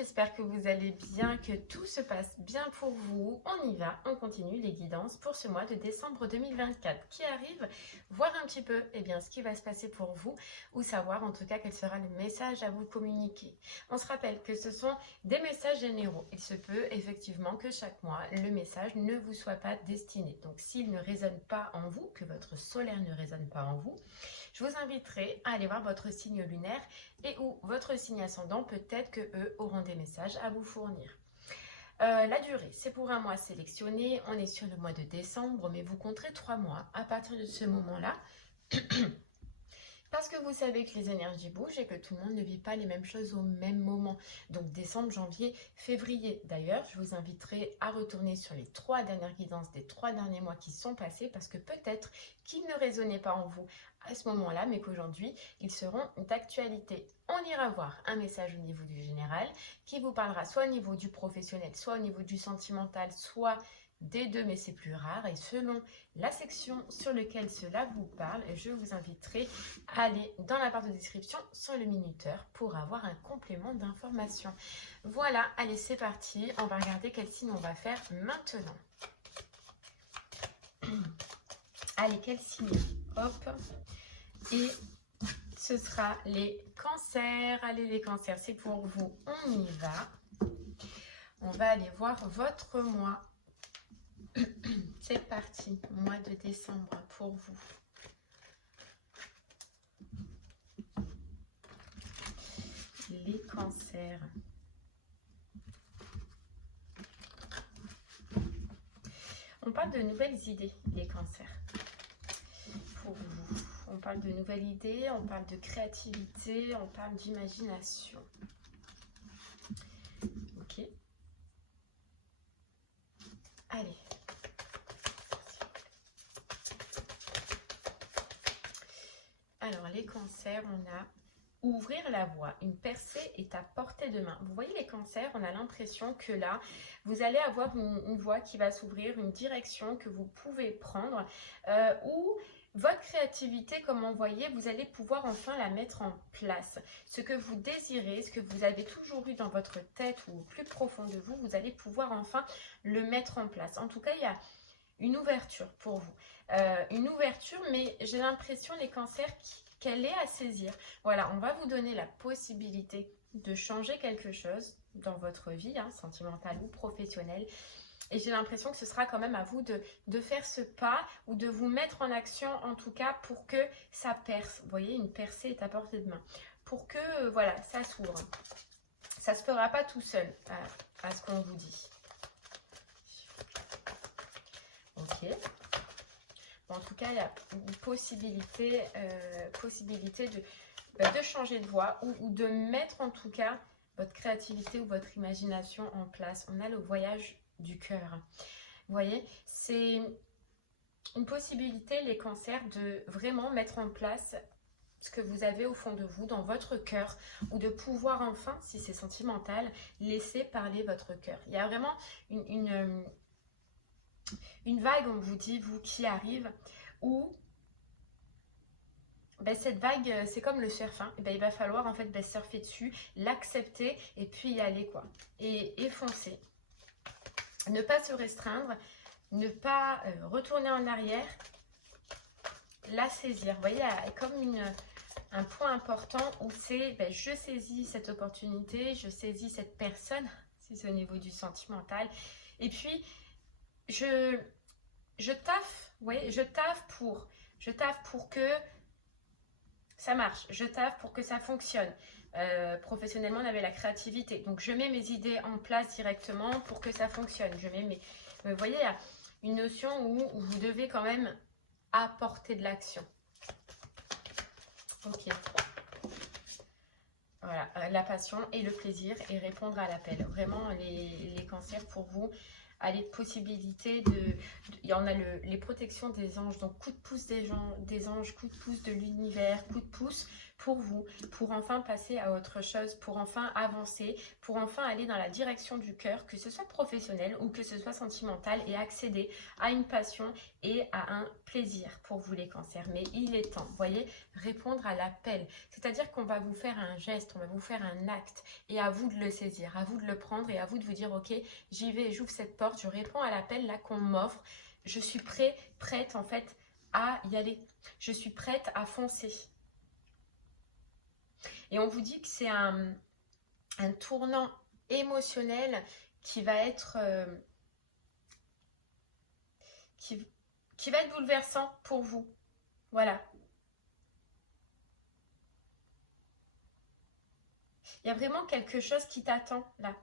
j'espère que vous allez bien, que tout se passe bien pour vous. On y va, on continue les guidances pour ce mois de décembre 2024 qui arrive, voir un petit peu ce qui va se passer pour vous ou savoir en tout cas quel sera le message à vous communiquer. On se rappelle que ce sont des messages généraux. Il se peut effectivement que chaque mois, le message ne vous soit pas destiné. Donc s'il ne résonne pas en vous, que votre solaire ne résonne pas en vous, je vous inviterai à aller voir votre signe lunaire et ou votre signe ascendant, peut-être que eux auront des messages à vous fournir. La durée, c'est pour un mois sélectionné. On est sur le mois de décembre, mais vous compterez 3 mois à partir de ce moment-là. Parce que vous savez que les énergies bougent et que tout le monde ne vit pas les mêmes choses au même moment. Donc décembre, janvier, février. D'ailleurs, je vous inviterai à retourner sur les 3 dernières guidances des 3 derniers mois qui sont passés, parce que peut-être qu'ils ne résonnaient pas en vous à ce moment-là, mais qu'aujourd'hui, ils seront d'actualité. On ira voir un message au niveau du général qui vous parlera soit au niveau du professionnel, soit au niveau du sentimental, soit des deux, mais c'est plus rare. Et selon la section sur laquelle cela vous parle, je vous inviterai à aller dans la barre de description sur le minuteur pour avoir un complément d'information. Voilà, allez, c'est parti. On va regarder quel signe on va faire maintenant. Allez, quel signe? Hop. Et ce sera les cancers. Allez, les cancers, c'est pour vous. On y va. On va aller voir votre mois. C'est parti, mois de décembre pour vous. Les cancers. On parle de nouvelles idées, les cancers. Pour vous. On parle de nouvelles idées, on parle de créativité, on parle d'imagination. Ok. Allez. Alors, les cancers, on a ouvrir la voie. Une percée est à portée de main. Vous voyez les cancers, on a l'impression que là, vous allez avoir une voie qui va s'ouvrir, une direction que vous pouvez prendre, où votre créativité, comme on voyait, vous allez pouvoir enfin la mettre en place. Ce que vous désirez, ce que vous avez toujours eu dans votre tête ou au plus profond de vous, vous allez pouvoir enfin le mettre en place. En tout cas, il y a une ouverture pour vous. Une ouverture, mais j'ai l'impression, les cancers, qu'elle est à saisir. Voilà, on va vous donner la possibilité de changer quelque chose dans votre vie, sentimentale ou professionnelle. Et j'ai l'impression que ce sera quand même à vous de faire ce pas ou de vous mettre en action, en tout cas, pour que ça perce. Vous voyez, une percée est à portée de main. Pour que, voilà, ça s'ouvre. Ça ne se fera pas tout seul, à ce qu'on vous dit. Ok. Bon, en tout cas, il y a une possibilité de changer de voie ou de mettre en tout cas votre créativité ou votre imagination en place. On a le voyage du cœur. Vous voyez, c'est une possibilité, les cancers, de vraiment mettre en place ce que vous avez au fond de vous, dans votre cœur, ou de pouvoir enfin, si c'est sentimental, laisser parler votre cœur. Il y a vraiment une vague, on vous dit, vous, qui arrive, où cette vague, c'est comme le surf, il va falloir en fait surfer dessus, l'accepter et puis y aller, quoi. Et foncer. Ne pas se restreindre, ne pas retourner en arrière, la saisir. Vous voyez, il y a comme un point important où c'est je saisis cette opportunité, je saisis cette personne, si c'est au niveau du sentimental, et puis je taffe, vous voyez, je taffe pour que ça marche, je taffe pour que ça fonctionne. Professionnellement, on avait la créativité, donc je mets mes idées en place directement pour que ça fonctionne. Je mets mes... Vous voyez, il y a une notion où vous devez quand même apporter de l'action. Ok. Voilà, la passion et le plaisir et répondre à l'appel. Vraiment, les cancers pour vous, à les possibilités il y en a les protections des anges, donc coup de pouce des anges, coup de pouce de l'univers, coup de pouce pour vous, pour enfin passer à autre chose, pour enfin avancer, pour enfin aller dans la direction du cœur, que ce soit professionnel ou que ce soit sentimental, et accéder à une passion et à un plaisir pour vous les cancers. Mais il est temps, vous voyez, répondre à l'appel. C'est-à-dire qu'on va vous faire un geste, on va vous faire un acte, et à vous de le saisir, à vous de le prendre et à vous de vous dire ok, j'y vais, j'ouvre cette porte, je réponds à l'appel là qu'on m'offre, je suis prête en fait à y aller, je suis prête à foncer. Et on vous dit que c'est un tournant émotionnel qui va être qui va être bouleversant pour vous. Voilà. Il y a vraiment quelque chose qui t'attend là.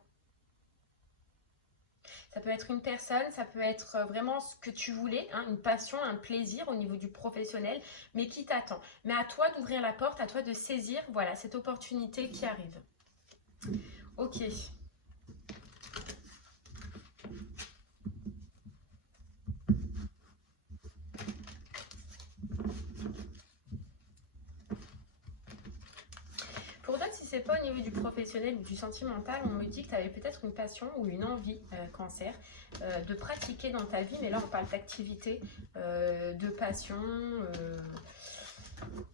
Ça peut être une personne, ça peut être vraiment ce que tu voulais, hein, une passion, un plaisir au niveau du professionnel, mais qui t'attend. Mais à toi d'ouvrir la porte, à toi de saisir, voilà, cette opportunité qui arrive. Ok. Pour d'autres, si c'est pas au niveau du professionnel ou du sentimental, on me dit que tu avais peut-être une passion ou une envie, cancer, de pratiquer dans ta vie, mais là on parle d'activité, de passion,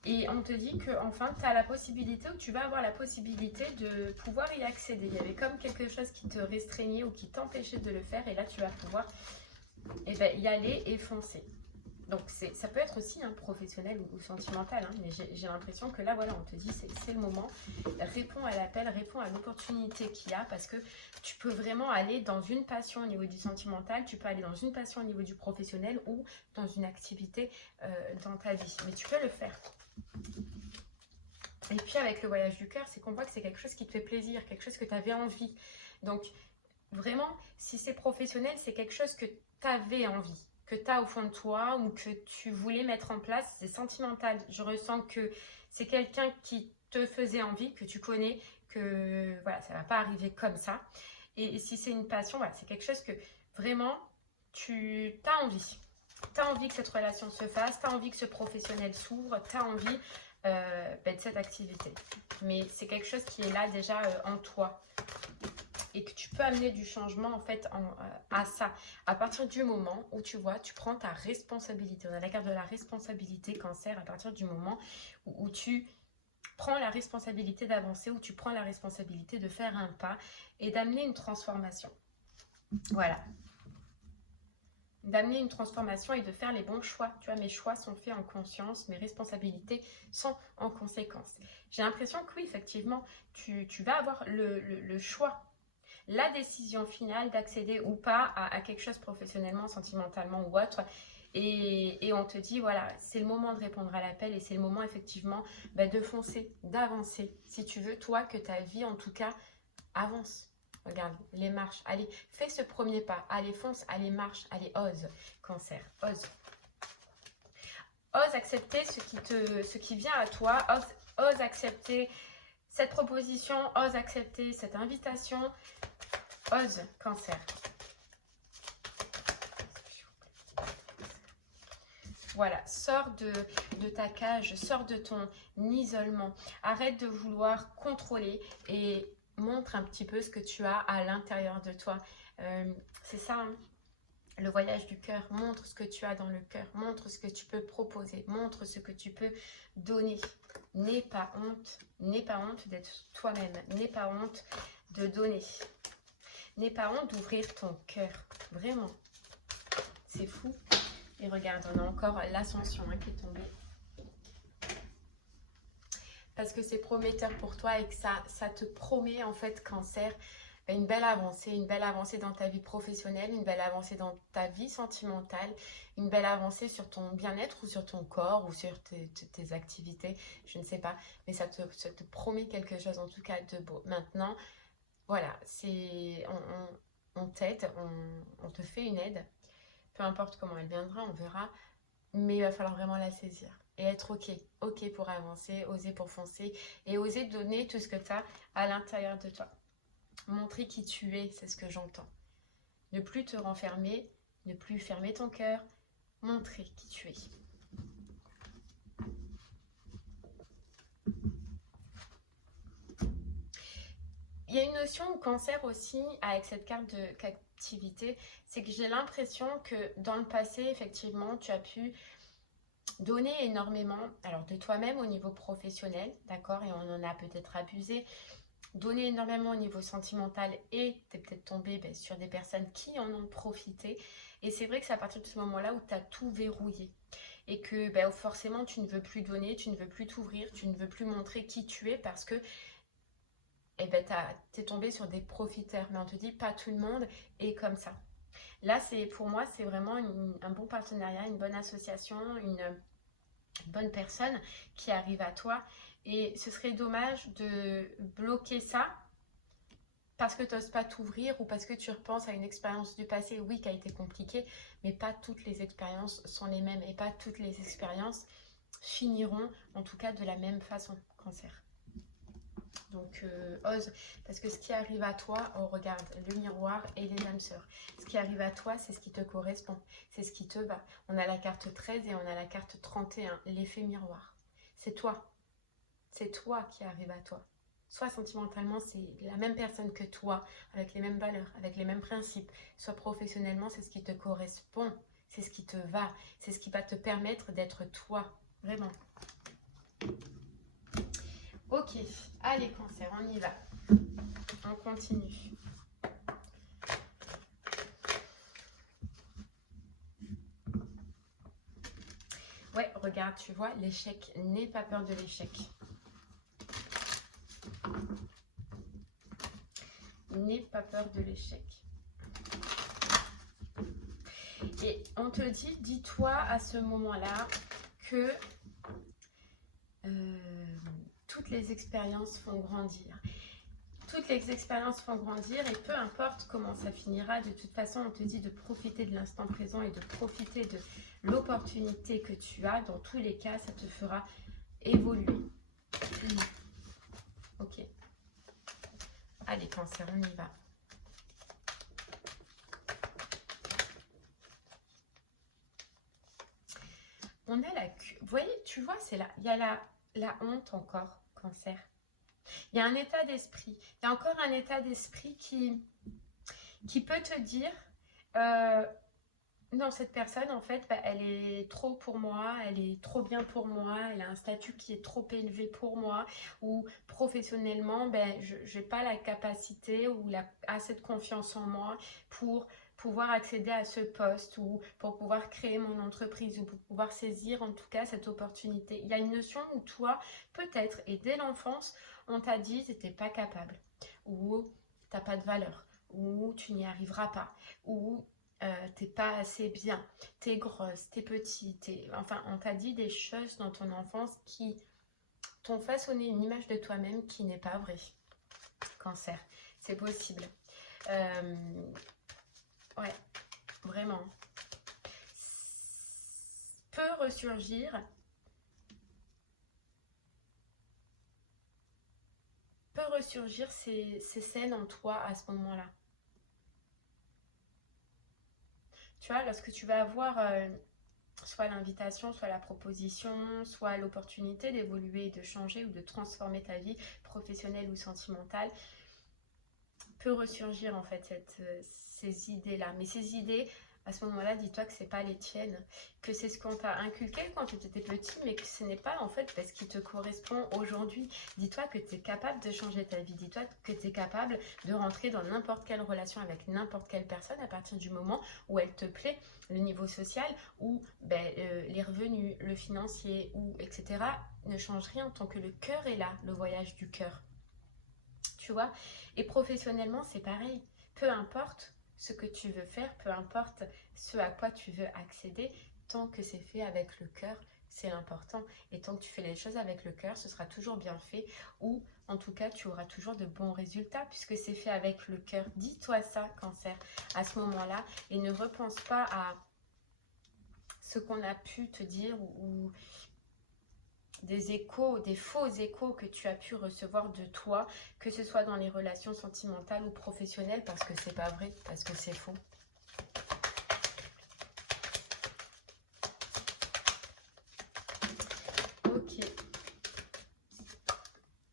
et on te dit que enfin tu as la possibilité, ou tu vas avoir la possibilité de pouvoir y accéder. Il y avait comme quelque chose qui te restreignait ou qui t'empêchait de le faire, et là tu vas pouvoir y aller et foncer. Donc ça peut être aussi professionnel ou sentimental, hein, mais j'ai l'impression que là, voilà, on te dit c'est le moment. Réponds à l'appel, réponds à l'opportunité qu'il y a, parce que tu peux vraiment aller dans une passion au niveau du sentimental, tu peux aller dans une passion au niveau du professionnel ou dans une activité dans ta vie. Mais tu peux le faire. Et puis avec le voyage du cœur, c'est qu'on voit que c'est quelque chose qui te fait plaisir, quelque chose que tu avais envie. Donc vraiment, si c'est professionnel, c'est quelque chose que tu avais envie, que tu as au fond de toi ou que tu voulais mettre en place. C'est sentimental. Je ressens que c'est quelqu'un qui te faisait envie, que tu connais, que voilà, ça ne va pas arriver comme ça. Et si c'est une passion, voilà, c'est quelque chose que vraiment tu as envie. Tu as envie que cette relation se fasse, tu as envie que ce professionnel s'ouvre, tu as envie de cette activité. Mais c'est quelque chose qui est là déjà en toi. Et que tu peux amener du changement en fait à ça. À partir du moment où tu vois, tu prends ta responsabilité. On a la carte de la responsabilité cancer. À partir du moment où tu prends la responsabilité d'avancer, où tu prends la responsabilité de faire un pas et d'amener une transformation. Voilà. D'amener une transformation et de faire les bons choix. Tu vois, mes choix sont faits en conscience, mes responsabilités sont en conséquence. J'ai l'impression que oui, effectivement, tu vas avoir le choix, la décision finale d'accéder ou pas à quelque chose professionnellement, sentimentalement ou autre. Et on te dit, voilà, c'est le moment de répondre à l'appel et c'est le moment effectivement de foncer, d'avancer. Si tu veux, toi, que ta vie en tout cas avance. Regarde, les marches. Allez, fais ce premier pas. Allez, fonce, allez, marche, allez, ose. Cancer, ose. Ose accepter ce qui vient à toi. Ose accepter cette proposition. Ose accepter cette invitation. Ose, cancer. Voilà, sors de ta cage, sors de ton isolement. Arrête de vouloir contrôler et montre un petit peu ce que tu as à l'intérieur de toi. C'est ça, hein, le voyage du cœur. Montre ce que tu as dans le cœur. Montre ce que tu peux proposer. Montre ce que tu peux donner. N'aie pas honte d'être toi-même. N'aie pas honte de donner. N'aie pas honte d'ouvrir ton cœur. Vraiment. C'est fou. Et regarde, on a encore l'ascension qui est tombée. Parce que c'est prometteur pour toi et que ça te promet en fait, cancer, une belle avancée dans ta vie professionnelle, une belle avancée dans ta vie sentimentale, une belle avancée sur ton bien-être ou sur ton corps ou sur tes activités, je ne sais pas. Mais ça te promet quelque chose en tout cas de beau. Maintenant, voilà, on t'aide, on te fait une aide. Peu importe comment elle viendra, on verra. Mais il va falloir vraiment la saisir. Et être ok pour avancer, oser pour foncer. Et oser donner tout ce que tu as à l'intérieur de toi. Montrer qui tu es, c'est ce que j'entends. Ne plus te renfermer, ne plus fermer ton cœur. Montrer qui tu es. Il y a une notion de cancer aussi avec cette carte de captivité, c'est que j'ai l'impression que dans le passé, effectivement, tu as pu donner énormément, alors de toi-même au niveau professionnel, d'accord, et on en a peut-être abusé, donner énormément au niveau sentimental et tu es peut-être tombé sur des personnes qui en ont profité. Et c'est vrai que c'est à partir de ce moment-là où tu as tout verrouillé. Et que forcément tu ne veux plus donner, tu ne veux plus t'ouvrir, tu ne veux plus montrer qui tu es parce que tu es tombé sur des profiteurs. Mais on te dit pas tout le monde est comme ça. Là, pour moi, c'est vraiment un bon partenariat, une bonne association, une bonne personne qui arrive à toi. Et ce serait dommage de bloquer ça parce que tu n'oses pas t'ouvrir ou parce que tu repenses à une expérience du passé, oui, qui a été compliquée, mais pas toutes les expériences sont les mêmes et pas toutes les expériences finiront, en tout cas, de la même façon, cancer. Donc, ose, parce que ce qui arrive à toi, on regarde le miroir et les âmes sœurs. Ce qui arrive à toi, c'est ce qui te correspond, c'est ce qui te va. On a la carte 13 et on a la carte 31, l'effet miroir. C'est toi qui arrive à toi. Soit sentimentalement, c'est la même personne que toi, avec les mêmes valeurs, avec les mêmes principes. Soit professionnellement, c'est ce qui te correspond, c'est ce qui te va, c'est ce qui va te permettre d'être toi, vraiment. Ok, allez cancer, on y va. On continue. Ouais, regarde, tu vois, l'échec, n'aie pas peur de l'échec. N'aie pas peur de l'échec. Et on te dit, dis-toi à ce moment-là que toutes les expériences font grandir. Toutes les expériences font grandir et peu importe comment ça finira, de toute façon, on te dit de profiter de l'instant présent et de profiter de l'opportunité que tu as. Dans tous les cas, ça te fera évoluer. Ok. Allez, cancer, on y va. On a la... Vous voyez, tu vois, c'est là. Il y a la honte encore, cancer. Il y a un état d'esprit. Il y a encore un état d'esprit qui peut te dire... non, cette personne, en fait, elle est trop pour moi, elle est trop bien pour moi, elle a un statut qui est trop élevé pour moi, ou professionnellement, je n'ai pas la capacité ou assez de confiance en moi pour pouvoir accéder à ce poste ou pour pouvoir créer mon entreprise ou pour pouvoir saisir en tout cas cette opportunité. Il y a une notion où toi, peut-être, et dès l'enfance, on t'a dit que tu n'étais pas capable, ou tu n'as pas de valeur, ou tu n'y arriveras pas, ou t'es pas assez bien, t'es grosse, t'es petite, enfin on t'a dit des choses dans ton enfance qui t'ont façonné une image de toi-même qui n'est pas vraie. Cancer, c'est possible. Ouais, vraiment. Peut ressurgir. Ces scènes en toi à ce moment-là. Tu vois, lorsque tu vas avoir soit l'invitation, soit la proposition, soit l'opportunité d'évoluer, de changer ou de transformer ta vie professionnelle ou sentimentale, peut ressurgir en fait ces idées-là. Mais ces idées, à ce moment-là, dis-toi que ce n'est pas les tiennes, que c'est ce qu'on t'a inculqué quand tu étais petit, mais que ce n'est pas en fait ce qui te correspond aujourd'hui. Dis-toi que tu es capable de changer ta vie, dis-toi que tu es capable de rentrer dans n'importe quelle relation avec n'importe quelle personne à partir du moment où elle te plaît, le niveau social ou les revenus, le financier, ou etc. ne change rien tant que le cœur est là, le voyage du cœur. Tu vois, et professionnellement, c'est pareil. Peu importe ce que tu veux faire, peu importe ce à quoi tu veux accéder, tant que c'est fait avec le cœur, c'est important. Et tant que tu fais les choses avec le cœur, ce sera toujours bien fait, ou en tout cas, tu auras toujours de bons résultats puisque c'est fait avec le cœur. Dis-toi ça, cancer, à ce moment-là, et ne repense pas à ce qu'on a pu te dire ou des échos, des faux échos que tu as pu recevoir de toi, que ce soit dans les relations sentimentales ou professionnelles, parce que c'est pas vrai, parce que c'est faux. Ok.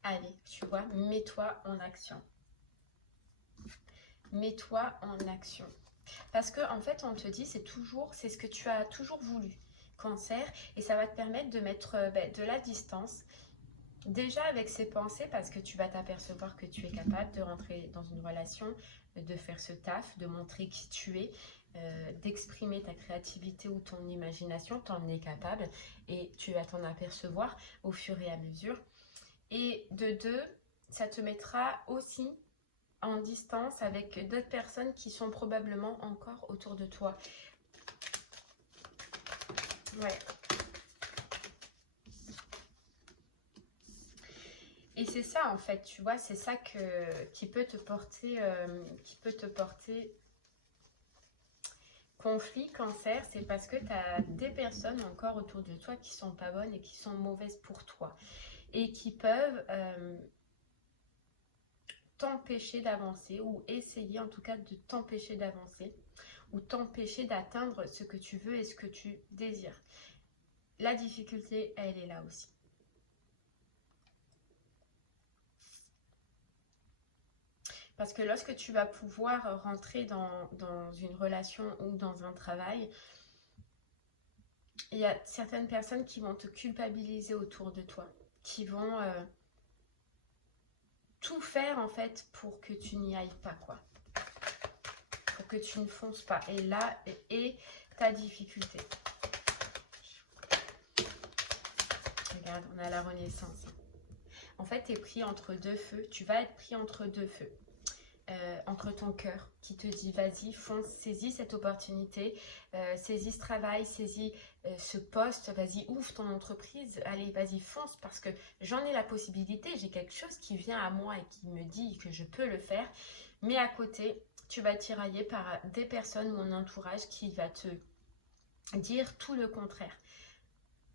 Allez, tu vois, mets-toi en action. Mets-toi en action. Parce que en fait, on te dit, c'est ce que tu as toujours voulu, Cancer, et ça va te permettre de mettre de la distance. Déjà avec ces pensées, parce que tu vas t'apercevoir que tu es capable de rentrer dans une relation, de faire ce taf, de montrer qui tu es, d'exprimer ta créativité ou ton imagination, tu en es capable et tu vas t'en apercevoir au fur et à mesure. Et de deux, ça te mettra aussi en distance avec d'autres personnes qui sont probablement encore autour de toi. Ouais. Et c'est ça en fait, tu vois, c'est ça qui peut te porter, conflit, Cancer, c'est parce que tu as des personnes encore autour de toi qui sont pas bonnes et qui sont mauvaises pour toi. Et qui peuvent t'empêcher d'avancer ou essayer en tout cas de t'empêcher d'avancer ou t'empêcher d'atteindre ce que tu veux et ce que tu désires. La difficulté, elle est là aussi. Parce que lorsque tu vas pouvoir rentrer dans une relation ou dans un travail, il y a certaines personnes qui vont te culpabiliser autour de toi, qui vont tout faire en fait pour que tu n'y ailles pas, quoi. Pour que tu ne fonces pas. Et là est ta difficulté. Regarde, on a la renaissance. En fait, tu es pris entre deux feux. Tu vas être pris entre deux feux. Entre ton cœur qui te dit vas-y, fonce, saisis cette opportunité, saisis ce travail, saisis ce poste, vas-y, ouvre ton entreprise, allez, vas-y, fonce parce que j'en ai la possibilité, j'ai quelque chose qui vient à moi et qui me dit que je peux le faire, mais à côté, tu vas tirailler par des personnes ou un entourage qui va te dire tout le contraire.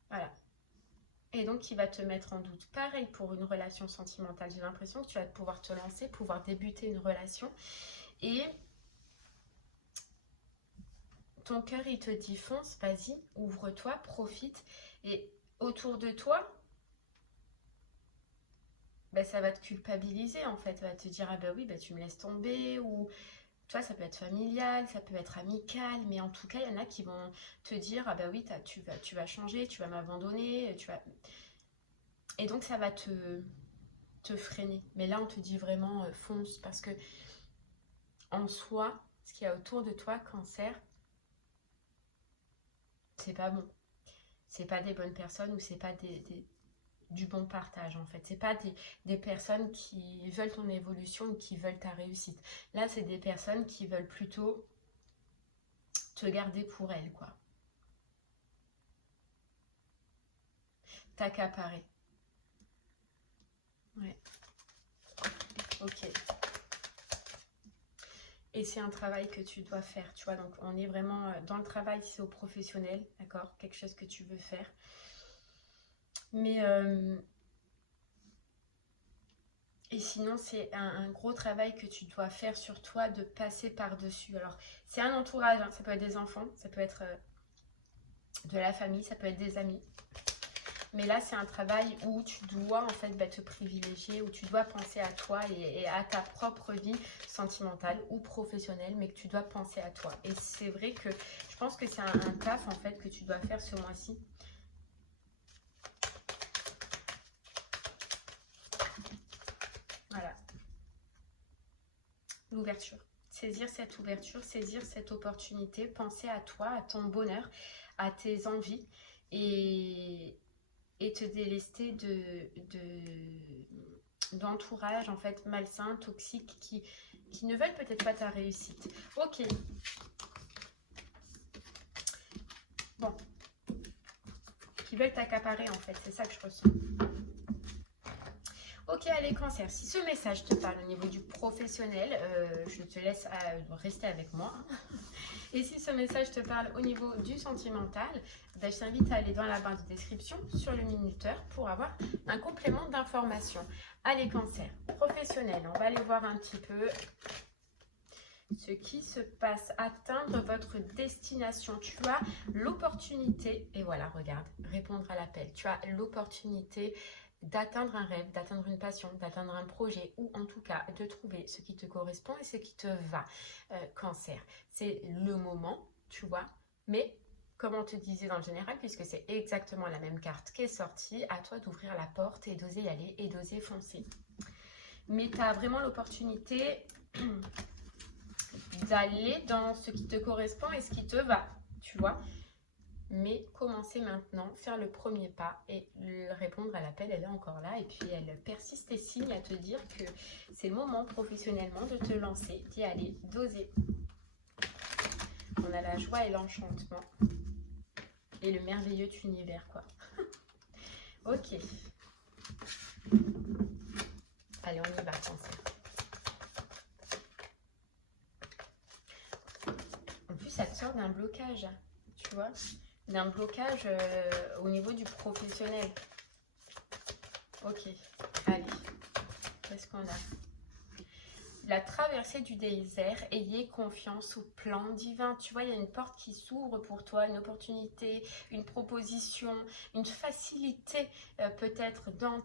Voilà. Et donc, qui va te mettre en doute. Pareil pour une relation sentimentale. J'ai l'impression que tu vas pouvoir te lancer, pouvoir débuter une relation. Et ton cœur, il te dit fonce, vas-y, ouvre-toi, profite. Et autour de toi, ben, ça va te culpabiliser en fait. Ça va te dire, ah ben oui, ben, tu me laisses tomber. Ou toi, ça peut être familial, ça peut être amical. Mais en tout cas, il y en a qui vont te dire, ah ben oui, tu vas changer, tu vas m'abandonner, tu vas... Et donc, ça va te freiner. Mais là, on te dit vraiment fonce parce que en soi, ce qu'il y a autour de toi, Cancer, c'est pas bon. C'est pas des bonnes personnes ou c'est pas du bon partage en fait. C'est pas des personnes qui veulent ton évolution ou qui veulent ta réussite. Là, c'est des personnes qui veulent plutôt te garder pour elles, quoi. T'accaparer. Ouais. Ok. Et c'est un travail que tu dois faire, tu vois. Donc, on est vraiment dans le travail, c'est au professionnel, d'accord? Quelque chose que tu veux faire. Mais, et sinon, c'est un gros travail que tu dois faire sur toi, de passer par-dessus. Alors, c'est un entourage, hein. Ça peut être des enfants, ça peut être de la famille, ça peut être des amis. Mais là, c'est un travail où tu dois en fait te privilégier, où tu dois penser à toi et à ta propre vie sentimentale ou professionnelle, mais que tu dois penser à toi. Et c'est vrai que je pense que c'est un taf en fait que tu dois faire ce mois-ci. Voilà. L'ouverture. Saisir cette ouverture, saisir cette opportunité, penser à toi, à ton bonheur, à tes envies et te délester d'entourage en fait malsain, toxique, qui ne veulent peut-être pas ta réussite. Ok. Bon. Qui veulent t'accaparer en fait, c'est ça que je ressens. Ok, allez, Cancer, si ce message te parle au niveau du professionnel, je te laisse rester avec moi. Et si ce message te parle au niveau du sentimental, ben, je t'invite à aller dans la barre de description sur le minuteur pour avoir un complément d'information. Allez, Cancer, professionnel, on va aller voir un petit peu ce qui se passe. Atteindre votre destination. Tu as l'opportunité, et voilà, regarde, répondre à l'appel. Tu as l'opportunité d'atteindre un rêve, d'atteindre une passion, d'atteindre un projet, ou en tout cas de trouver ce qui te correspond et ce qui te va. Cancer, c'est le moment, tu vois, mais comme on te disait dans le général, puisque c'est exactement la même carte qui est sortie, à toi d'ouvrir la porte et d'oser y aller et d'oser foncer. Mais tu as vraiment l'opportunité d'aller dans ce qui te correspond et ce qui te va, tu vois. Mais commencer maintenant, faire le premier pas et répondre à l'appel, elle est encore là. Et puis elle persiste et signe à te dire que c'est le moment professionnellement de te lancer, d'y aller, d'oser. On a la joie et l'enchantement. Et le merveilleux univers, quoi. Ok. Allez, on y va, Cancer. En plus, ça te sort d'un blocage, tu vois, d'un blocage au niveau du professionnel. Ok, allez, qu'est-ce qu'on a? La traversée du désert, ayez confiance au plan divin. Tu vois, il y a une porte qui s'ouvre pour toi, une opportunité, une proposition, une facilité peut-être dans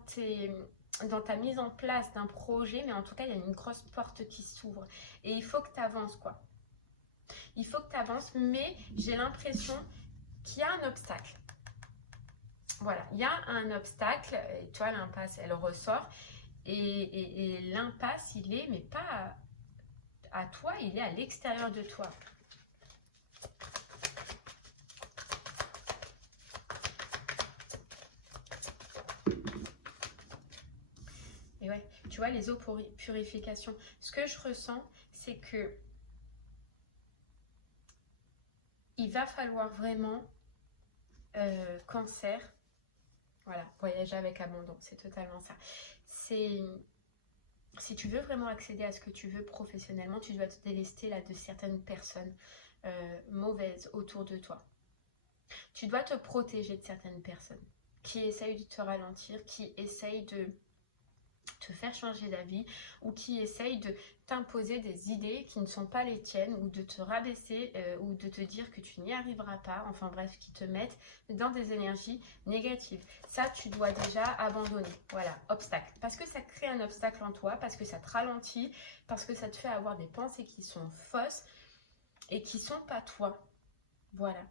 ta mise en place d'un projet, mais en tout cas, il y a une grosse porte qui s'ouvre. Et il faut que tu avances, quoi. Il faut que tu avances, mais j'ai l'impression qu'il y a un obstacle. Voilà, il y a un obstacle, et tu vois, l'impasse, elle ressort. Et l'impasse, il est, mais pas à toi, il est à l'extérieur de toi. Et ouais, tu vois, les eaux purification. Ce que je ressens, c'est que il va falloir vraiment, Cancer, voilà, voyager avec abandon, c'est totalement ça. C'est... Si tu veux vraiment accéder à ce que tu veux professionnellement, tu dois te délester là de certaines personnes mauvaises autour de toi. Tu dois te protéger de certaines personnes qui essayent de te ralentir, qui essayent de te faire changer d'avis ou qui essayent de t'imposer des idées qui ne sont pas les tiennes ou de te rabaisser ou de te dire que tu n'y arriveras pas, enfin bref, qui te mettent dans des énergies négatives. Ça, tu dois déjà abandonner. Voilà, obstacle. Parce que ça crée un obstacle en toi, parce que ça te ralentit, parce que ça te fait avoir des pensées qui sont fausses et qui ne sont pas toi. Voilà.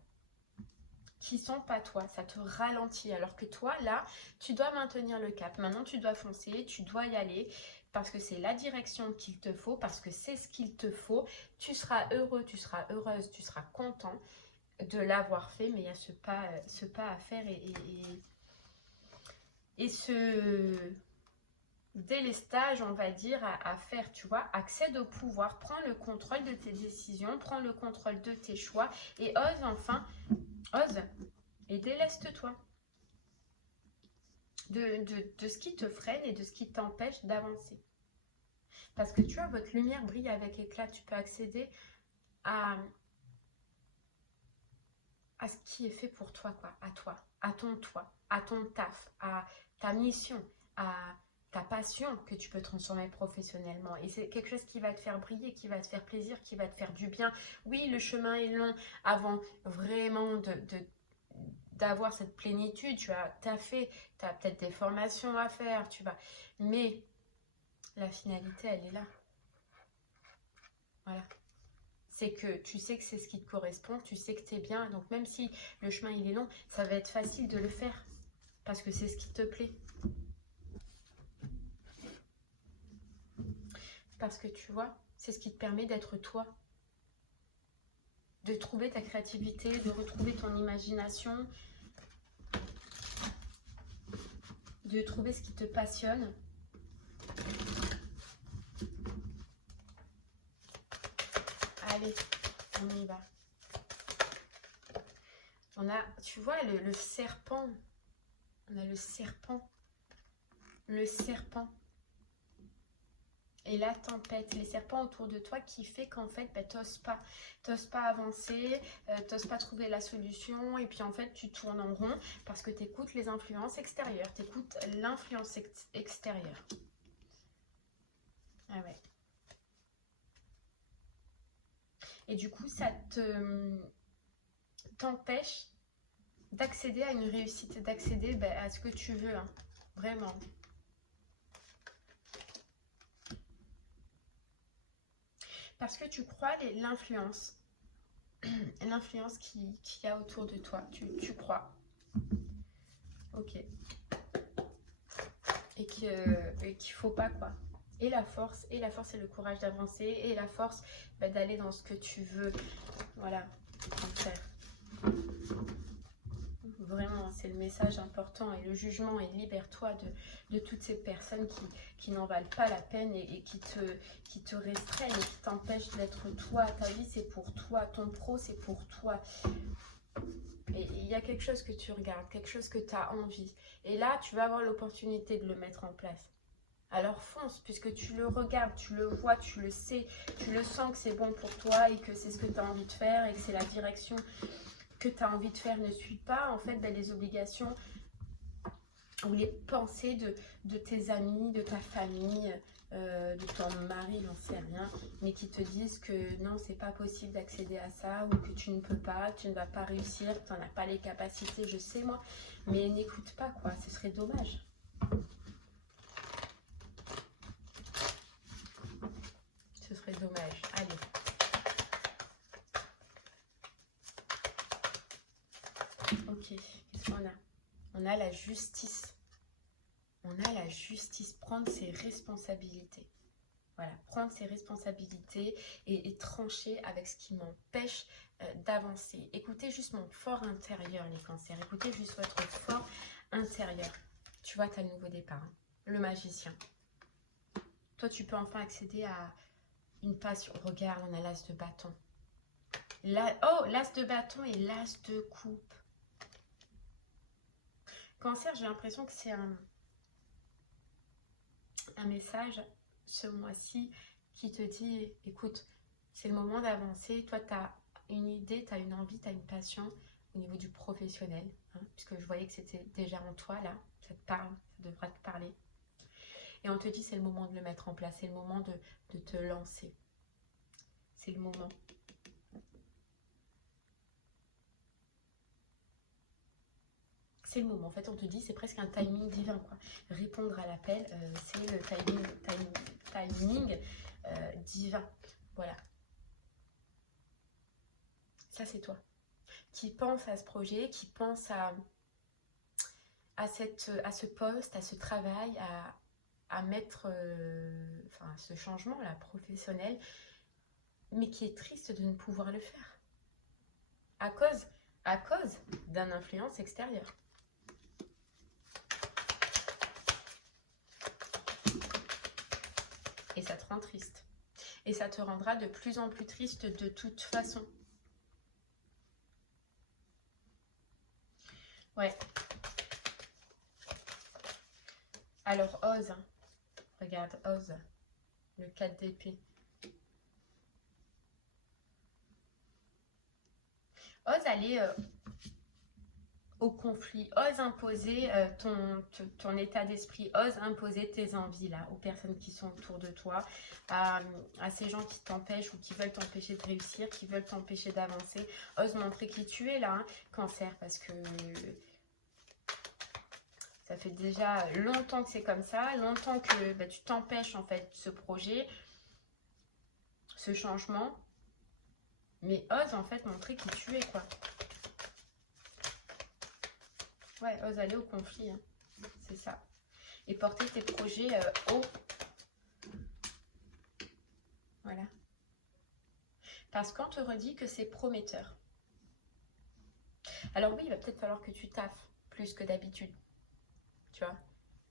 Qui sont pas toi, ça te ralentit, alors que toi là tu dois maintenir le cap. Maintenant tu dois foncer, tu dois y aller parce que c'est la direction qu'il te faut, parce que c'est ce qu'il te faut. Tu seras heureux, tu seras heureuse, tu seras content de l'avoir fait, mais il y a ce pas à faire et ce délestage, on va dire, à faire, tu vois. Accède au pouvoir, prends le contrôle de tes décisions, prends le contrôle de tes choix et ose enfin. Ose et déleste-toi de ce qui te freine et de ce qui t'empêche d'avancer. Parce que tu vois, votre lumière brille avec éclat. Tu peux accéder à ce qui est fait pour toi, quoi. À toi, à ton taf, à ta mission, à ta passion que tu peux transformer professionnellement. Et c'est quelque chose qui va te faire briller, qui va te faire plaisir, qui va te faire du bien. Oui, le chemin est long avant vraiment d'avoir cette plénitude. Tu as taffé, tu as peut-être des formations à faire, tu vas. Mais la finalité, elle est là. Voilà. C'est que tu sais que c'est ce qui te correspond, tu sais que tu es bien. Donc même si le chemin il est long, ça va être facile de le faire. Parce que c'est ce qui te plaît. Parce que tu vois, c'est ce qui te permet d'être toi. De trouver ta créativité, de retrouver ton imagination. De trouver ce qui te passionne. Allez, on y va. On a, tu vois, le serpent. On a le serpent. Le serpent. Et la tempête, les serpents autour de toi qui fait qu'en fait, bah, t'oses pas avancer, t'oses pas trouver la solution et puis en fait, tu tournes en rond parce que tu écoutes les influences extérieures, tu écoutes l'influence extérieure. Ah ouais. Et du coup, ça t'empêche d'accéder à une réussite, d'accéder à ce que tu veux. Hein. Vraiment. Parce que tu crois l'influence. L'influence qu'il y a autour de toi. Tu crois. Ok. Et qu'il ne faut pas quoi. Et la force et le courage d'avancer. Et la force d'aller dans ce que tu veux. Voilà. Cancer. Vraiment, c'est le message important. Et le jugement, et libère-toi de toutes ces personnes qui n'en valent pas la peine et qui te restreignent et qui t'empêchent d'être toi. Ta vie, c'est pour toi. Ton pro, c'est pour toi. Et il y a quelque chose que tu regardes, quelque chose que tu as envie. Et là, tu vas avoir l'opportunité de le mettre en place. Alors fonce, puisque tu le regardes, tu le vois, tu le sais, tu le sens que c'est bon pour toi et que c'est ce que tu as envie de faire et que c'est la direction que tu as envie de faire. Ne suis pas en fait les obligations ou les pensées de tes amis, de ta famille, de ton mari, j'en sais rien, mais qui te disent que non, c'est pas possible d'accéder à ça ou que tu ne peux pas, que tu ne vas pas réussir, que tu n'en as pas les capacités, je sais moi, mais n'écoute pas quoi, ce serait dommage. Ce serait dommage. Allez. Ok, qu'est-ce qu'on a? On a la justice. On a la justice, prendre ses responsabilités. Voilà, prendre ses responsabilités et trancher avec ce qui m'empêche d'avancer. Écoutez juste mon fort intérieur, les cancers. Écoutez juste votre fort intérieur. Tu vois, tu as le nouveau départ. Hein. Le magicien. Toi, tu peux enfin accéder à une passion. Regarde, on a l'as de bâton. Oh, l'as de bâton et l'as de coupe. Cancer, j'ai l'impression que c'est un message ce mois-ci qui te dit, écoute, c'est le moment d'avancer. Toi, tu as une idée, tu as une envie, tu as une passion au niveau du professionnel. Hein, puisque je voyais que c'était déjà en toi, là. Ça te parle, ça devrait te parler. Et on te dit, c'est le moment de le mettre en place. C'est le moment de te lancer. C'est le moment. C'est le moment. En fait, on te dit, c'est presque un timing divin, quoi. Répondre à l'appel, c'est le timing divin. Voilà. Ça, c'est toi. Qui pense à ce projet, qui pense à ce poste, à ce travail, à mettre enfin, ce changement-là professionnel, mais qui est triste de ne pouvoir le faire. À cause d'une influence extérieure. Et ça te rend triste. Et ça te rendra de plus en plus triste de toute façon. Ouais. Alors, ose. Hein. Regarde, ose. Le 4 d'épée. Ose aller au conflit. Ose imposer ton état d'esprit. Ose imposer tes envies là aux personnes qui sont autour de toi, à ces gens qui t'empêchent ou qui veulent t'empêcher de réussir, qui veulent t'empêcher d'avancer. Ose montrer qui tu es là, hein, cancer, parce que ça fait déjà longtemps que c'est comme ça, longtemps que tu t'empêches en fait ce projet, ce changement. Mais ose en fait montrer qui tu es, quoi. Ouais, ose aller au conflit, hein. C'est ça. Et porter tes projets haut. Voilà. Parce qu'on te redit que c'est prometteur. Alors oui, il va peut-être falloir que tu taffes plus que d'habitude. Tu vois,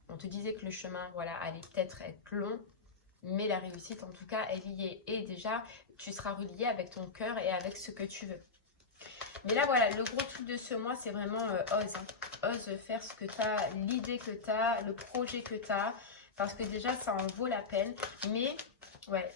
on te disait que le chemin, voilà, allait peut-être être long, mais la réussite, en tout cas, elle y est. Et déjà, tu seras relié avec ton cœur et avec ce que tu veux. Mais là, voilà, le gros truc de ce mois, c'est vraiment ose. Hein. Ose faire ce que tu as, l'idée que tu as, le projet que tu as. Parce que déjà, ça en vaut la peine. Mais, ouais,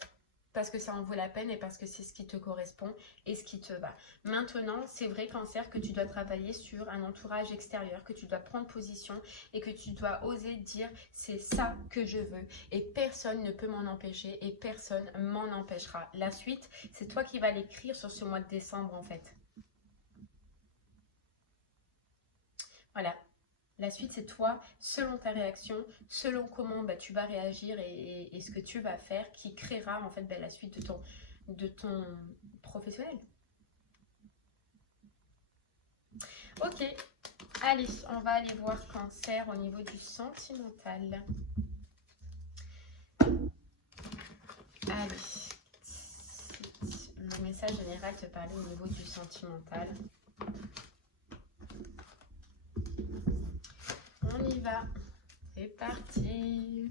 parce que ça en vaut la peine et parce que c'est ce qui te correspond et ce qui te va. Maintenant, c'est vrai, cancer, que tu dois travailler sur un entourage extérieur, que tu dois prendre position et que tu dois oser dire c'est ça que je veux et personne ne peut m'en empêcher et personne m'en empêchera. La suite, c'est toi qui vas l'écrire sur ce mois de décembre en fait. Voilà, La suite, c'est toi, selon ta réaction, selon comment tu vas réagir et ce que tu vas faire, qui créera en fait la suite de ton professionnel. Ok, allez, on va aller voir Cancer au niveau du sentimental. Allez, le message général te parlait au niveau du sentimental. On y va, c'est parti.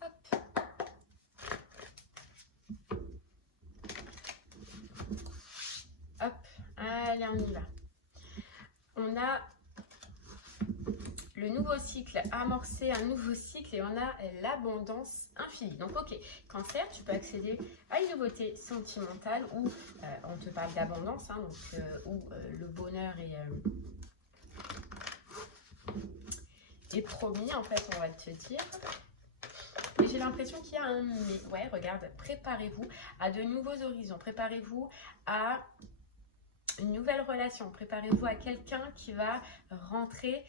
Hop. Hop, allez, on y va. On a le nouveau cycle, amorcer un nouveau cycle et on a l'abondance infinie. Donc ok, Cancer, tu peux accéder à une nouveauté sentimentale où on te parle d'abondance, hein, où le bonheur est promis, en fait, on va te dire. Et j'ai l'impression qu'il y a un mais. Ouais, regarde, préparez-vous à de nouveaux horizons, préparez-vous à une nouvelle relation, préparez-vous à quelqu'un qui va rentrer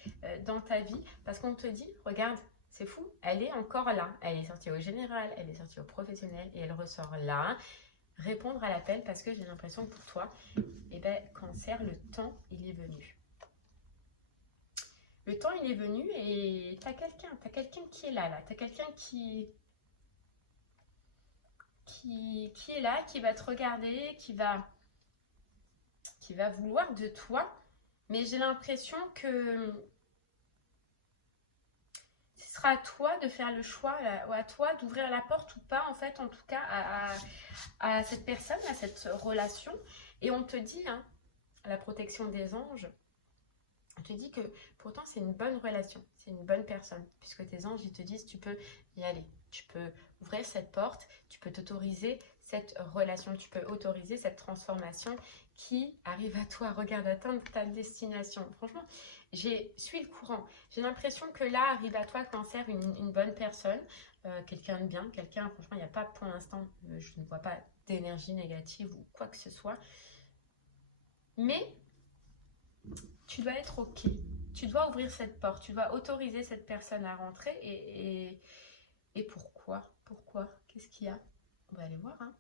dans ta vie parce qu'on te dit, regarde, c'est fou, elle est encore là, elle est sortie au général, elle est sortie au professionnel et elle ressort là. Répondre à l'appel parce que j'ai l'impression que pour toi, Cancer, le temps, il est venu. Le temps, il est venu et t'as quelqu'un qui est là, t'as quelqu'un qui est là, qui va te regarder, qui va vouloir de toi, mais j'ai l'impression que ce sera à toi de faire le choix, ou à toi d'ouvrir la porte ou pas, en fait, en tout cas, à cette personne, à cette relation. Et on te dit, hein, la protection des anges, on te dit que pourtant c'est une bonne relation, c'est une bonne personne, puisque tes anges, ils te disent, tu peux y aller, tu peux ouvrir cette porte, tu peux t'autoriser cette relation, tu peux autoriser cette transformation qui arrive à toi. Regarde, atteindre ta destination. Franchement, suis le courant. J'ai l'impression que là, arrive à toi, Cancer, une bonne personne, quelqu'un de bien, quelqu'un, franchement, il n'y a pas pour l'instant, je ne vois pas d'énergie négative ou quoi que ce soit. Mais tu dois être OK. Tu dois ouvrir cette porte, tu dois autoriser cette personne à rentrer. Et pourquoi? Pourquoi? Qu'est-ce qu'il y a? On va aller voir, hein.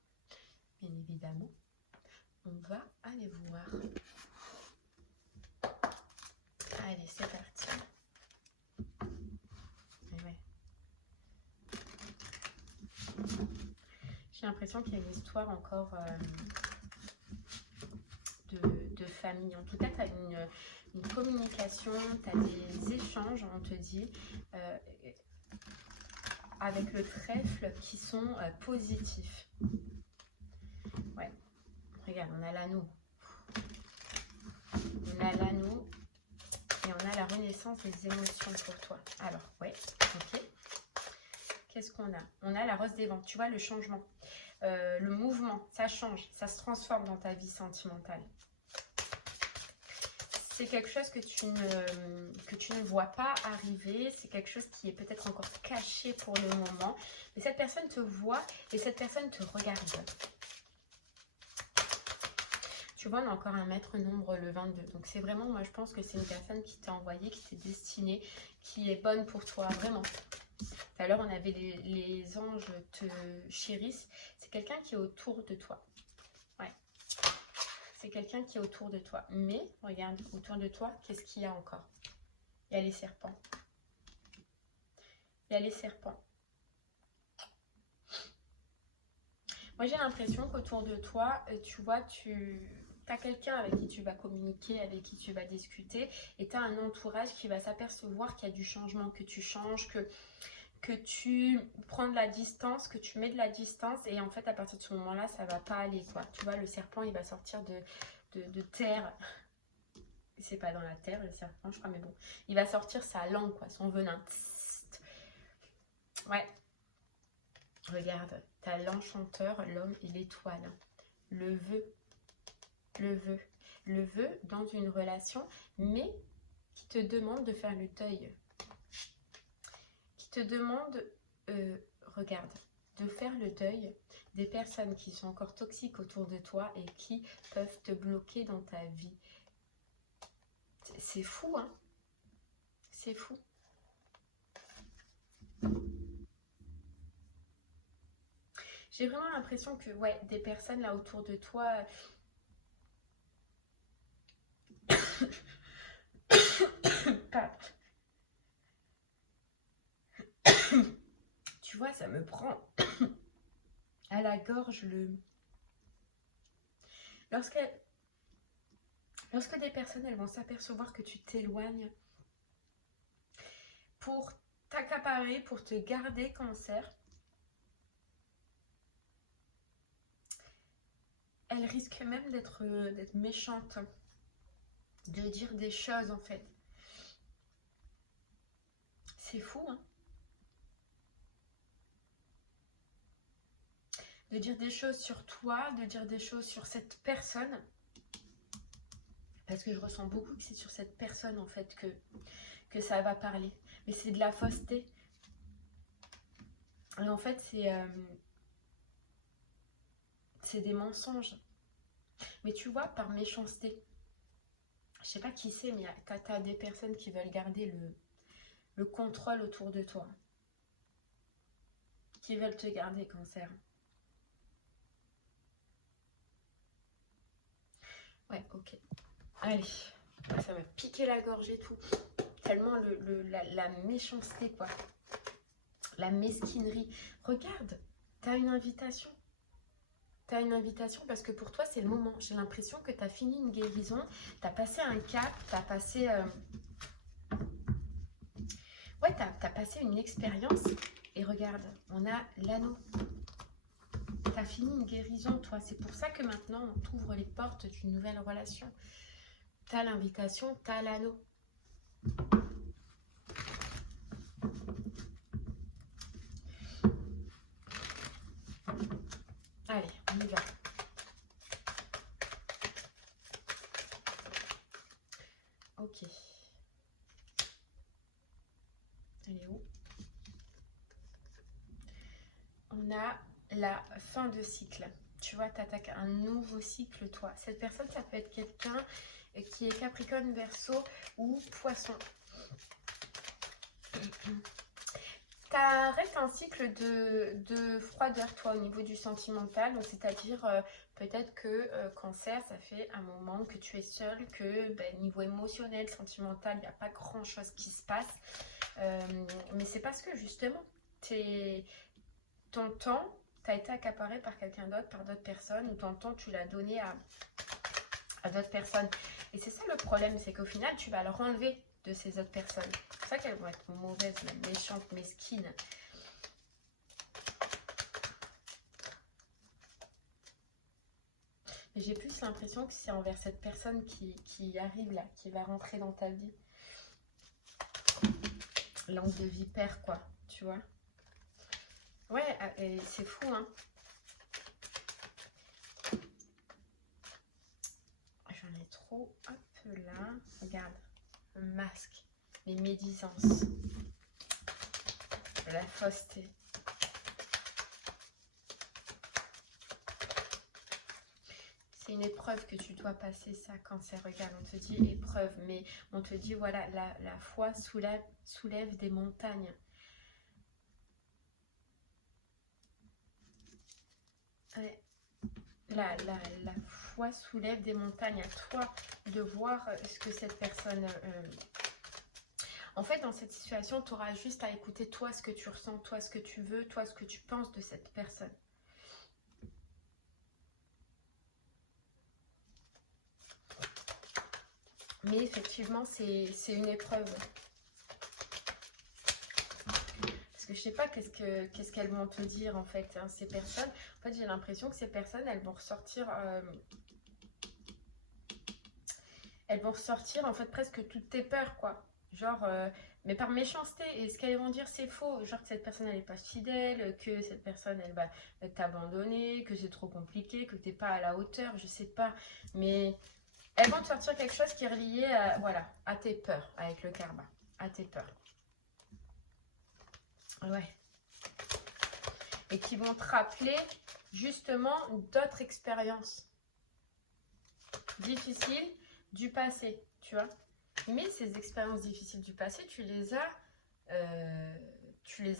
Bien évidemment. On va aller voir. Allez, c'est parti. Ouais. J'ai l'impression qu'il y a une histoire encore de famille. En tout cas, tu as une communication, tu as des échanges, on te dit, avec le trèfle qui sont positifs. Ouais. Regarde, on a l'anneau. On a l'anneau et on a la renaissance des émotions pour toi. Alors, ouais, ok. Qu'est-ce qu'on a? On a la rose des vents. Tu vois, le changement, le mouvement, ça change, ça se transforme dans ta vie sentimentale. C'est quelque chose que tu ne vois pas arriver. C'est quelque chose qui est peut-être encore caché pour le moment. Mais cette personne te voit et cette personne te regarde. Tu vois, on a encore un maître nombre, le 22. Donc, c'est vraiment, moi, je pense que c'est une personne qui t'a envoyé, qui t'est destinée, qui est bonne pour toi, vraiment. Tout à l'heure, on avait les anges te chérissent. C'est quelqu'un qui est autour de toi. Ouais. C'est quelqu'un qui est autour de toi. Mais, regarde, autour de toi, qu'est-ce qu'il y a encore? Il y a les serpents. Il y a les serpents. Moi, j'ai l'impression qu'autour de toi, tu vois, tu as quelqu'un avec qui tu vas communiquer, avec qui tu vas discuter, et tu as un entourage qui va s'apercevoir qu'il y a du changement, que tu changes, que tu prends de la distance, que tu mets de la distance, et en fait, à partir de ce moment-là, ça va pas aller, quoi. Tu vois, le serpent, il va sortir de terre. C'est pas dans la terre, le serpent, je crois, mais bon. Il va sortir sa langue, quoi, son venin. Tssst. Ouais. Regarde, t'as l'enchanteur, l'homme et l'étoile. Le vœu dans une relation, mais qui te demande de faire le deuil. Qui te demande, regarde, de faire le deuil des personnes qui sont encore toxiques autour de toi et qui peuvent te bloquer dans ta vie. C'est fou, hein? C'est fou. J'ai vraiment l'impression que, ouais, des personnes là autour de toi... Tu vois, ça me prend à la gorge Lorsque des personnes, elles vont s'apercevoir que tu t'éloignes pour t'accaparer, pour te garder, cancer, elles risquent même d'être méchantes, de dire des choses en fait. C'est fou, hein? De dire des choses sur toi, de dire des choses sur cette personne. Parce que je ressens beaucoup que c'est sur cette personne en fait que ça va parler. Mais c'est de la fausseté. Et en fait, c'est des mensonges. Mais tu vois, par méchanceté. Je sais pas qui c'est, mais t'as des personnes qui veulent garder le contrôle autour de toi. Qui veulent te garder, cancer. Ouais, ok. Allez, ça m'a piqué la gorge et tout. Tellement la méchanceté, quoi. La mesquinerie. Regarde, t'as une invitation. T'as une invitation parce que pour toi, c'est le moment. J'ai l'impression que t'as fini une guérison. T'as passé un cap. T'as passé... Ouais, t'as passé une expérience. Et regarde, on a l'anneau. T'as fini une guérison, toi. C'est pour ça que maintenant, on t'ouvre les portes d'une nouvelle relation. T'as l'invitation, t'as l'anneau. Allez, on y va. Ok. Elle est où? On a la fin de cycle. Tu vois, tu attaques un nouveau cycle, toi. Cette personne, ça peut être quelqu'un qui est Capricorne, Verseau ou Poisson. T'arrêtes un cycle de froideur, toi, au niveau du sentimental. Donc, c'est-à-dire, peut-être que Cancer, ça fait un moment que tu es seul, que niveau émotionnel, sentimental, il n'y a pas grand-chose qui se passe. Mais c'est parce que, justement, ton temps, tu as été accaparé par quelqu'un d'autre, par d'autres personnes, ou ton temps, tu l'as donné à d'autres personnes. Et c'est ça le problème, c'est qu'au final, tu vas le renlever de ces autres personnes. C'est pour ça qu'elles vont être mauvaises, méchantes, mesquines. Mais j'ai plus l'impression que c'est envers cette personne qui arrive là, qui va rentrer dans ta vie. Langue de vipère, quoi, tu vois. Ouais, et c'est fou, hein. J'en ai trop. Hop là. Regarde. Le masque. Les médisances. La fausseté. C'est une épreuve que tu dois passer, ça, Cancer. Regarde, on te dit épreuve, mais on te dit, voilà, la foi soulève des montagnes. Ouais. La foi soulève des montagnes. À toi de voir ce que cette personne... En fait, dans cette situation, tu auras juste à écouter toi ce que tu ressens, toi ce que tu veux, toi ce que tu penses de cette personne. Mais effectivement, c'est une épreuve. Parce que je sais pas qu'est-ce qu'elles vont te dire en fait, hein, ces personnes. En fait, j'ai l'impression que ces personnes, elles vont ressortir en fait presque toutes tes peurs, quoi. Genre, mais par méchanceté. Et ce qu'elles vont dire, c'est faux. Genre que cette personne, elle n'est pas fidèle, que cette personne, elle va t'abandonner, que c'est trop compliqué, que tu n'es pas à la hauteur, je sais pas. Mais elles vont te sortir quelque chose qui est relié à, voilà, à tes peurs, avec le karma, à tes peurs. Ouais. Et qui vont te rappeler justement d'autres expériences difficiles du passé, tu vois. Mais ces expériences difficiles du passé, tu les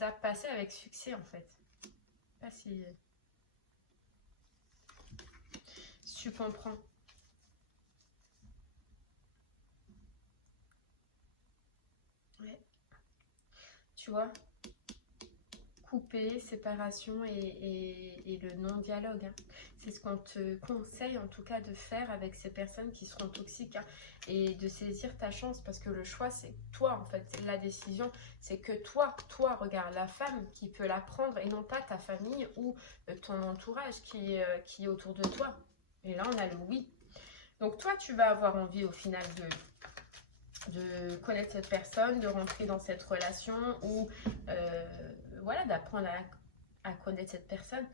as passées avec succès en fait. Pas si tu comprends. Ouais. Tu vois, couper, séparation et le non-dialogue. Hein. C'est ce qu'on te conseille en tout cas de faire avec ces personnes qui seront toxiques. Hein, et de saisir ta chance parce que le choix c'est toi en fait. La décision c'est que toi, regarde, la femme qui peut la prendre et non pas ta famille ou ton entourage qui est autour de toi. Et là on a le oui. Donc toi tu vas avoir envie au final de connaître cette personne, de rentrer dans cette relation ou voilà, d'apprendre à connaître cette personne.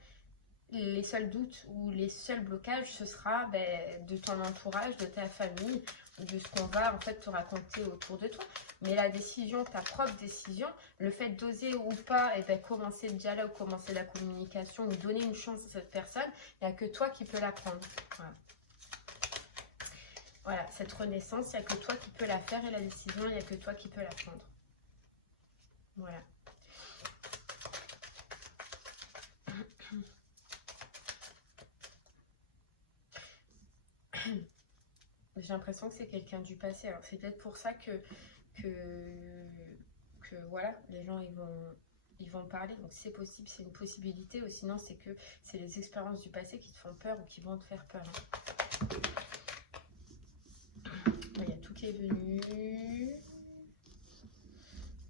Les seuls doutes ou les seuls blocages, ce sera de ton entourage, de ta famille, de ce qu'on va en fait te raconter autour de toi. Mais la décision, ta propre décision, le fait d'oser ou pas commencer le dialogue, commencer la communication ou donner une chance à cette personne, il n'y a que toi qui peux la prendre. Voilà. Voilà, cette renaissance, il n'y a que toi qui peux la faire et la décision, il n'y a que toi qui peux la prendre. Voilà. J'ai l'impression que c'est quelqu'un du passé. Alors c'est peut-être pour ça que voilà, les gens ils vont parler. Donc c'est possible, c'est une possibilité. Ou sinon c'est que c'est les expériences du passé qui te font peur ou qui vont te faire peur. Hein. Il y a tout qui est venu.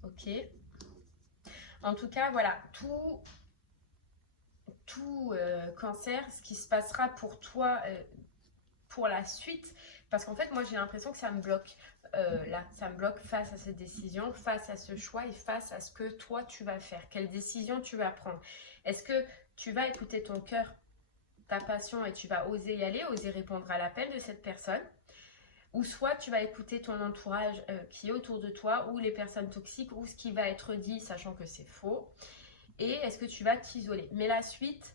Ok. En tout cas, voilà, tout cancer, ce qui se passera pour toi pour la suite, parce qu'en fait, moi, j'ai l'impression que ça me bloque. Là, ça me bloque face à cette décision, face à ce choix et face à ce que toi, tu vas faire. Quelle décision tu vas prendre? Est-ce que tu vas écouter ton cœur, ta passion et tu vas oser y aller, oser répondre à l'appel de cette personne? Ou soit tu vas écouter ton entourage qui est autour de toi ou les personnes toxiques ou ce qui va être dit sachant que c'est faux. Et est-ce que tu vas t'isoler? Mais la suite,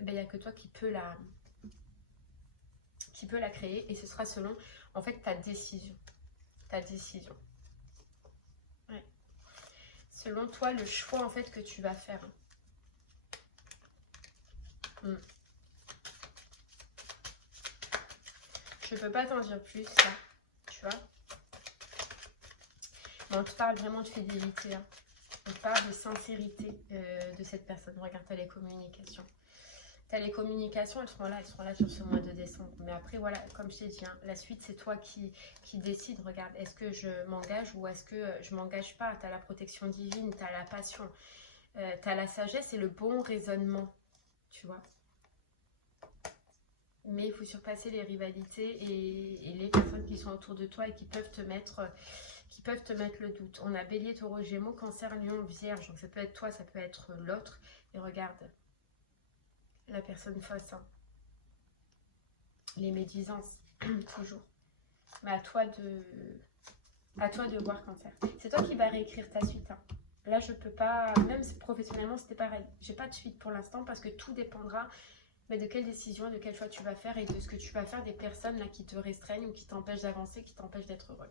il n'y a que toi qui peux la créer et ce sera selon en fait ta décision. Ta décision. Ouais. Selon toi, le choix en fait que tu vas faire. Je peux pas t'en dire plus là, tu vois. Mais on te parle vraiment de fidélité. Hein. On te parle de sincérité de cette personne. Regarde, t'as les communications. T'as les communications, elles seront là sur ce mois de décembre. Mais après, voilà, comme je t'ai dit, hein, la suite, c'est toi qui décides. Regarde, est-ce que je m'engage ou est-ce que je m'engage pas? T'as la protection divine, t'as la passion, t'as la sagesse et le bon raisonnement, tu vois. Mais il faut surpasser les rivalités et les personnes qui sont autour de toi et qui peuvent te mettre le doute. On a Bélier, Taureau, Gémeaux, Cancer, Lion, Vierge. Donc ça peut être toi, ça peut être l'autre. Et regarde, la personne fausse. Hein. Les médisances, toujours. Mais à toi de voir, Cancer. C'est toi qui vas réécrire ta suite. Hein. Là, je peux pas, même professionnellement, c'était pareil. J'ai pas de suite pour l'instant parce que tout dépendra de quelle décision, de quel choix tu vas faire et de ce que tu vas faire des personnes là qui te restreignent ou qui t'empêchent d'avancer, qui t'empêchent d'être heureux.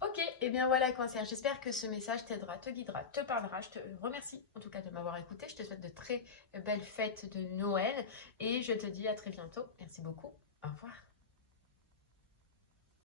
Ok, et bien voilà, Cancer, j'espère que ce message t'aidera, te guidera, te parlera. Je te remercie en tout cas de m'avoir écouté. Je te souhaite de très belles fêtes de Noël et je te dis à très bientôt. Merci beaucoup. Au revoir.